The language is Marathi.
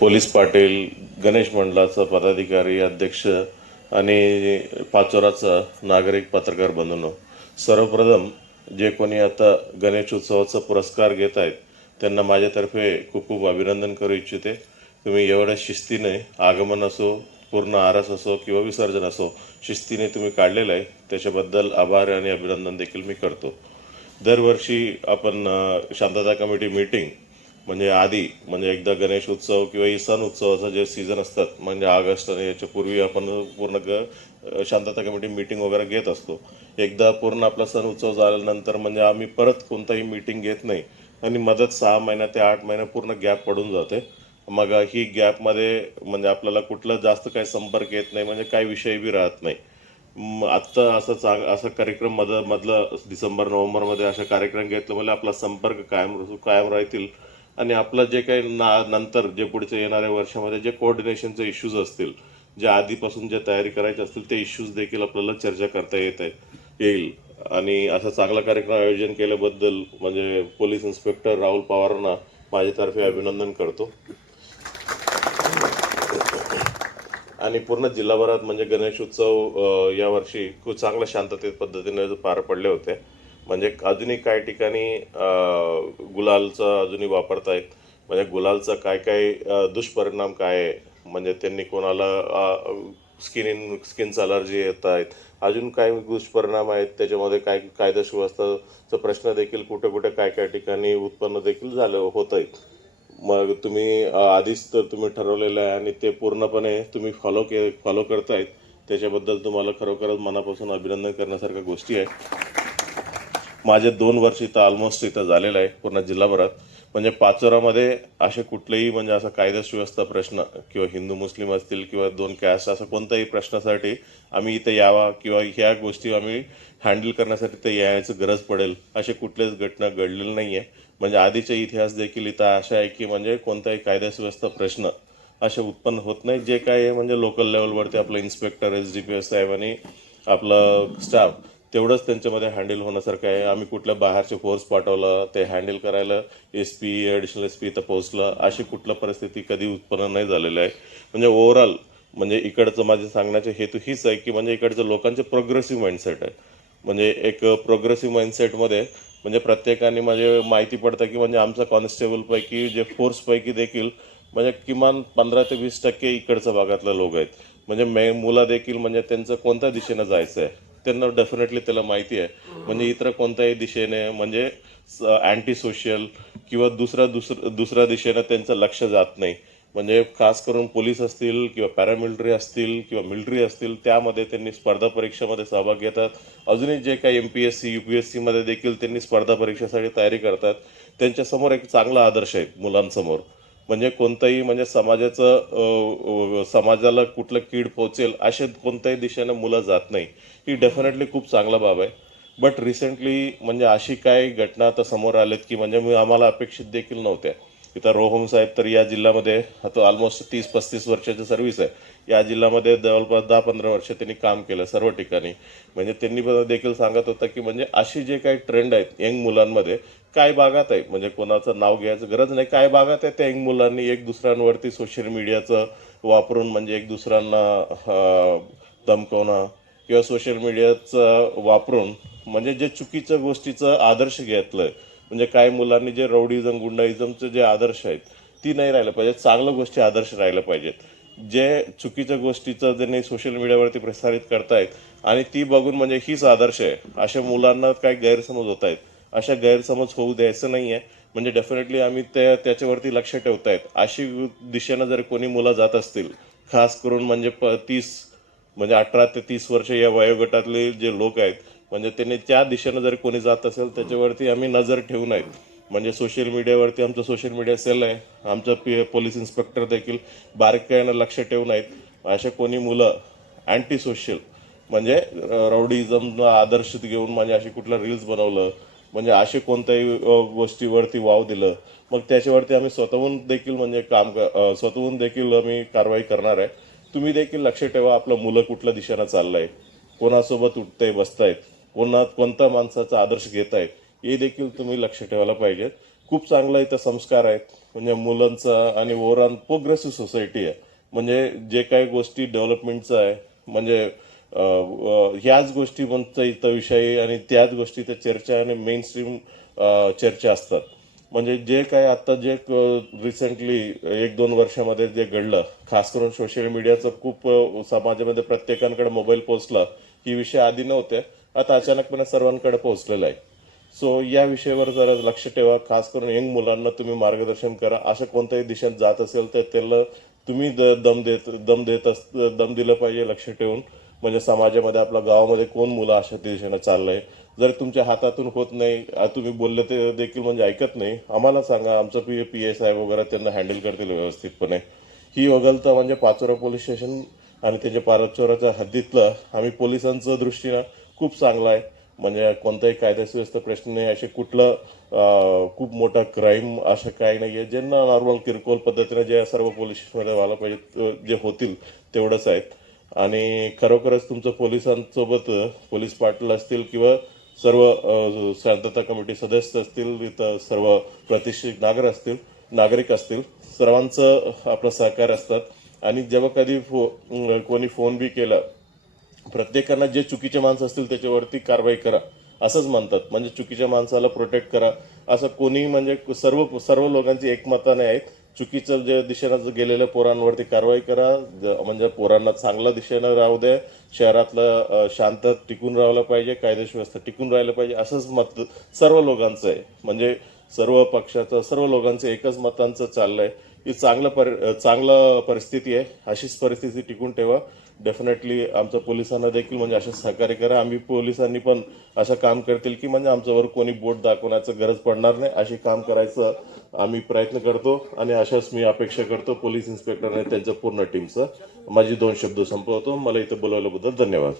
पोलीस पाटील, गणेश मंडळाचा पदाधिकारी, अध्यक्ष आणि पाचोराचा नागरिक पत्रकार बंधूंनो, सर्वप्रथम जे कोणी आता गणेश उत्सवाचा पुरस्कार घेत आहेत त्यांना माझ्यातर्फे खूप खूप अभिनंदन करू इच्छिते. तुम्ही एवढ्या शिस्तीने आगमन असो, पूर्ण आरस असो किंवा विसर्जन असो, शिस्तीने तुम्ही काढलेलं आहे, त्याच्याबद्दल आभार आणि अभिनंदन देखील मी करतो. दरवर्षी आपण शांतता कमिटी मीटिंग म्हणजे आधी म्हणजे एकदा गणेश उत्सव किंवा ही सण उत्सवाचं जे सीझन असतात म्हणजे ऑगस्ट आणि याच्या पूर्वी आपण पूर्ण शांतता कमिटी मीटिंग वगैरे घेत असतो. एकदा पूर्ण आपला सण उत्सव झाल्यानंतर म्हणजे आम्ही परत कोणताही मीटिंग घेत नाही आणि मदत 6 महिना ते 8 महिने पूर्ण गॅप पडून जाते. मग ही गॅपमध्ये म्हणजे आपल्याला कुठलं जास्त काही संपर्क येत नाही, म्हणजे काही विषय बी राहत नाही. आत्ता असा कार्यक्रम मधलं डिसेंबर नोव्हेंबरमध्ये असे कार्यक्रम घेतले म्हणजे आपला संपर्क कायम राहतील आणि आपलं जे काही नंतर जे पुढच्या येणाऱ्या वर्षामध्ये जे कोऑर्डिनेशनचे इश्यूज असतील, जे आधीपासून जे तयारी करायचे असतील ते इश्यूज देखील आपल्याला चर्चा करता येईल. आणि असा चांगला कार्यक्रम आयोजन केल्याबद्दल म्हणजे पोलीस इन्स्पेक्टर राहुल पवारांना माझ्यातर्फे अभिनंदन करतो. आणि पूर्ण जिल्हाभरात म्हणजे गणेश उत्सव यावर्षी खूप चांगल्या शांततेत पद्धतीने पार पडले होते. म्हणजे अजूनही काही ठिकाणी गुलालचा अजूनही वापरतायत. म्हणजे गुलालचा काय काय दुष्परिणाम काय आहे, म्हणजे त्यांनी कोणाला स्किनचा अलर्जी येत आहेत, अजून काय दुष्परिणाम आहेत त्याच्यामध्ये, काय कायदा सुव्यवस्थेचा प्रश्न देखील कुठे कुठे काय काय ठिकाणी उत्पन्न देखील होत आहे. मग तुम्ही आधीच तर तुम्ही ठरवलेलं आहे आणि ते पूर्णपणे तुम्ही फॉलो करतायत, त्याच्याबद्दल तुम्हाला खरोखरच मनापासून अभिनंदन करण्यासारख्या गोष्टी आहे. माझे 2 वर्ष इथं ऑलमोस्ट इथं झालेलं आहे पूर्ण जिल्हाभरात. म्हणजे पाचोरामध्ये असे कुठलेही म्हणजे असा कायदा सुव्यवस्था प्रश्न किंवा हिंदू मुस्लिम असतील किंवा 2 कॅस्ट असं कोणत्याही प्रश्नासाठी आम्ही इथं यावा किंवा ह्या गोष्टी आम्ही हँडल करण्यासाठी ते यायचं गरज पडेल असे कुठलेच घटना घडलेलं नाही आहे. म्हणजे आधीचे इतिहास देखील इथं अशा आहे की म्हणजे कोणताही कायदा सुव्यवस्था प्रश्न असे उत्पन्न होत नाही. जे काय आहे म्हणजे लोकल लेवलवरती आपलं इन्स्पेक्टर SDPO साहेब आणि आपलं स्टाफ तेवढंच त्यांच्यामध्ये हँडल होण्यासारखं आहे. आम्ही कुठल्या बाहेरचे फोर्स पाठवलं ते हँडल करायला SP ॲडिशनल SP इथं पोहोचलं अशी कुठल्या परिस्थिती कधी उत्पन्न नाही झालेलं आहे. म्हणजे ओव्हरऑल म्हणजे इकडचं माझे सांगण्याचे हेतू हीच आहे की म्हणजे इकडचं लोकांचे प्रोग्रेसिव्ह माइंडसेट आहे. म्हणजे एक प्रोग्रेसिव्ह माइंडसेटमध्ये म्हणजे प्रत्येकाने म्हणजे माहिती पडतं की म्हणजे आमच्या कॉन्स्टेबलपैकी जे फोर्सपैकी देखील म्हणजे किमान 15 ते 20% इकडच्या भागातले लोक आहेत. म्हणजे मुलं देखील म्हणजे त्यांचं कोणत्या दिशेनं जायचं आहे त्यांना डेफिनेटली त्याला माहिती आहे. म्हणजे इतर कोणत्याही दिशेने म्हणजे अँटी सोशल किंवा दुसऱ्या दिशेनं त्यांचं लक्ष जात नाही. म्हणजे खास करून पोलीस असतील किंवा पॅरामिलिटरी असतील किंवा मिलिटरी असतील त्यामध्ये त्यांनी स्पर्धा परीक्षेमध्ये सहभाग घेतात. अजूनही जे काही MPSC UPSC मध्ये देखील त्यांनी स्पर्धा परीक्षेसाठी तयारी करतात. त्यांच्यासमोर एक चांगला आदर्श आहे मुलांसमोर. म्हणजे कोणतंही म्हणजे समाजाला कुठलं कीड पोचेल अशा कोणत्याही दिशेनं मुलं जात नाही. ही डेफिनेटली खूप चांगला बाब आहे. बट रिसेंटली म्हणजे अशी काही घटना आता समोर आल्यात की म्हणजे आम्हाला अपेक्षित देखील नव्हत्या. इथं रोहम साहेब तर या जिल्ह्यामध्ये आता ऑलमोस्ट 30-35 वर्षाची सर्व्हिस आहे. या जिल्ह्यामध्ये जवळपास 10-15 वर्ष त्यांनी काम केलं सर्व ठिकाणी. म्हणजे त्यांनी देखील सांगत होतं की म्हणजे अशी जे काही ट्रेंड आहेत यंग मुलांमध्ये काय भागात आहे, म्हणजे कोणाचं नाव घ्यायचं गरज नाही, काय भागात आहे त्या यंग मुलांनी एक दुसऱ्यांवरती सोशल मीडियाचं वापरून म्हणजे एक दुसऱ्यांना धमकवणं किंवा सोशल मीडियाचं वापरून म्हणजे जे चुकीच्या गोष्टीचं आदर्श घेतलं. म्हणजे काही मुलांनी जे रौडीझम गुंडाइझमचे जे आदर्श आहेत ती नाही राहिलं पाहिजेत, चांगल्या गोष्टी आदर्श राहिल्या पाहिजेत. जे चुकीच्या गोष्टीचं त्यांनी सोशल मीडियावरती प्रसारित करतायत आणि ती बघून म्हणजे हीच आदर्श आहे अशा मुलांना काही गैरसमज होत आहेत. अशा गैरसमज होऊ द्यायचं नाही आहे. म्हणजे डेफिनेटली आम्ही त्याच्यावरती लक्ष ठेवत आहेत. अशी दिशेनं जर कोणी मुलं जात असतील, खास करून म्हणजे 18 ते 30 वर्ष या वयोगटातले जे लोक आहेत म्हणजे त्यांनी त्या दिशेनं जर कोणी जात असेल त्याच्यावरती आम्ही नजर ठेवून आहेत. म्हणजे सोशल मीडियावरती आमचं सोशल मीडिया सेल आहे, आमचं पोलीस इन्स्पेक्टर देखील बारकाईनं लक्ष ठेवून आहेत. अशा कोणी मुलं अँटी सोशल म्हणजे रौडीझम आदर्श घेऊन म्हणजे अशी कुठलं रील्स बनवलं म्हणजे असे कोणत्याही गोष्टीवरती वाव दिलं मग त्याच्यावरती आम्ही स्वतःहून देखील आम्ही कारवाई करणार आहे. तुम्ही देखील लक्ष ठेवा आपलं मुलं कुठल्या दिशेनं चाललंय, कोणासोबत बसतायत, कोणत्या माणसाचा आदर्श घेत आहेत हे देखील तुम्ही लक्ष ठेवायला पाहिजेत. खूप चांगला इथं संस्कार आहेत. म्हणजे मुलांचा आणि ओव्हरऑल प्रोग्रेसिव्ह सोसायटी आहे. म्हणजे जे काही गोष्टी डेव्हलपमेंटचं आहे, म्हणजे ह्याच गोष्टी म्हणता इथं विषयी आणि त्याच गोष्टीचं चर्चा आणि मेन स्ट्रीम चर्चा असतात. म्हणजे जे काय आता जे रिसेंटली 1-2 वर्षामध्ये जे घडलं, खास करून सोशल मीडियाचं खूप समाजामध्ये प्रत्येकाकडे मोबाईल पोहोचला, ही विषय आधी नव्हते, आता अचानकपणे सर्वांकडे पोहोचलेला आहे. सो या विषयावर जरा लक्ष ठेवा. खास करून यंग मुलांना तुम्ही मार्गदर्शन करा. असं कोणत्याही दिशेत जात असेल तर त्याला तुम्ही दम दिलं पाहिजे लक्ष ठेवून. म्हणजे समाजामध्ये आपल्या गावामध्ये कोण मुलं अशा दिशेनं चाललंय. जर तुमच्या हातातून होत नाही, तुम्ही बोलले ते देखील म्हणजे ऐकत नाही, आम्हाला सांगा. आमचं पी एस साहेब वगैरे त्यांना हँडल करतील व्यवस्थितपणे. ही वगळता म्हणजे पाचोरा पोलीस स्टेशन आणि त्याच्या पाचोराच्या हद्दीतलं आम्ही पोलिसांचं दृष्टीनं खूप चांगलं आहे. म्हणजे कोणताही कायदा सुव्यवस्था प्रश्न नाही. असे कुठलं खूप मोठा क्राईम असं काही नाही आहे. ज्यांना नॉर्मल किरकोळ पद्धतीने जे सर्व पोलीस स्टेशनमध्ये व्हायला पाहिजे जे होतील तेवढंच आहेत. आणि खरोखरच तुमचं पोलिसांसोबत पोलीस पाटील असतील किंवा सर्व शांतता कमिटी सदस्य असतील, इथं सर्व प्रतिष्ठित नागरिक असतील, सर्वांचं आपलं सहकार्य असतात. आणि जेव्हा कधी कोणी फोन बी केला, प्रत्येकांना जे चुकीचे माणसं असतील त्याच्यावरती कारवाई करा असंच म्हणतात. म्हणजे चुकीच्या माणसाला प्रोटेक्ट करा असं कोणी, म्हणजे सर्व सर्व लोकांची एकमताने आहेत. चुकीचं जे दिशेनं गेलेल्या पोरांवरती कारवाई करा. म्हणजे पोरांना चांगल्या दिशेनं राहू द्या. शहरातलं शांत टिकून राहिलं पाहिजे, कायदेशीर व्यवस्था टिकून राहिलं पाहिजे असंच मत सर्व लोकांचं आहे. म्हणजे सर्व पक्षाचं सर्व लोकांचं एकच मतांचं चाललंय. ही चांगलं परिस्थिती आहे. अशीच परिस्थिती टिकून ठेवा. डेफिनेटली आमच्या पोलिसांना देखील म्हणजे असं सहकार्य करा. आम्ही पोलिसांनी पण असं काम करतील की म्हणजे आमच्यावर कोणी बोट दाखवण्याचं गरज पडणार नाही, अशी काम करायचं आम्ही प्रयत्न करतो. आणि अशाच मी अपेक्षा करतो पोलीस इन्स्पेक्टर आणि त्यांच्या पूर्ण टीमचं. माझी 2 शब्द संपवतो. मला इथं बोलवल्याबद्दल धन्यवाद.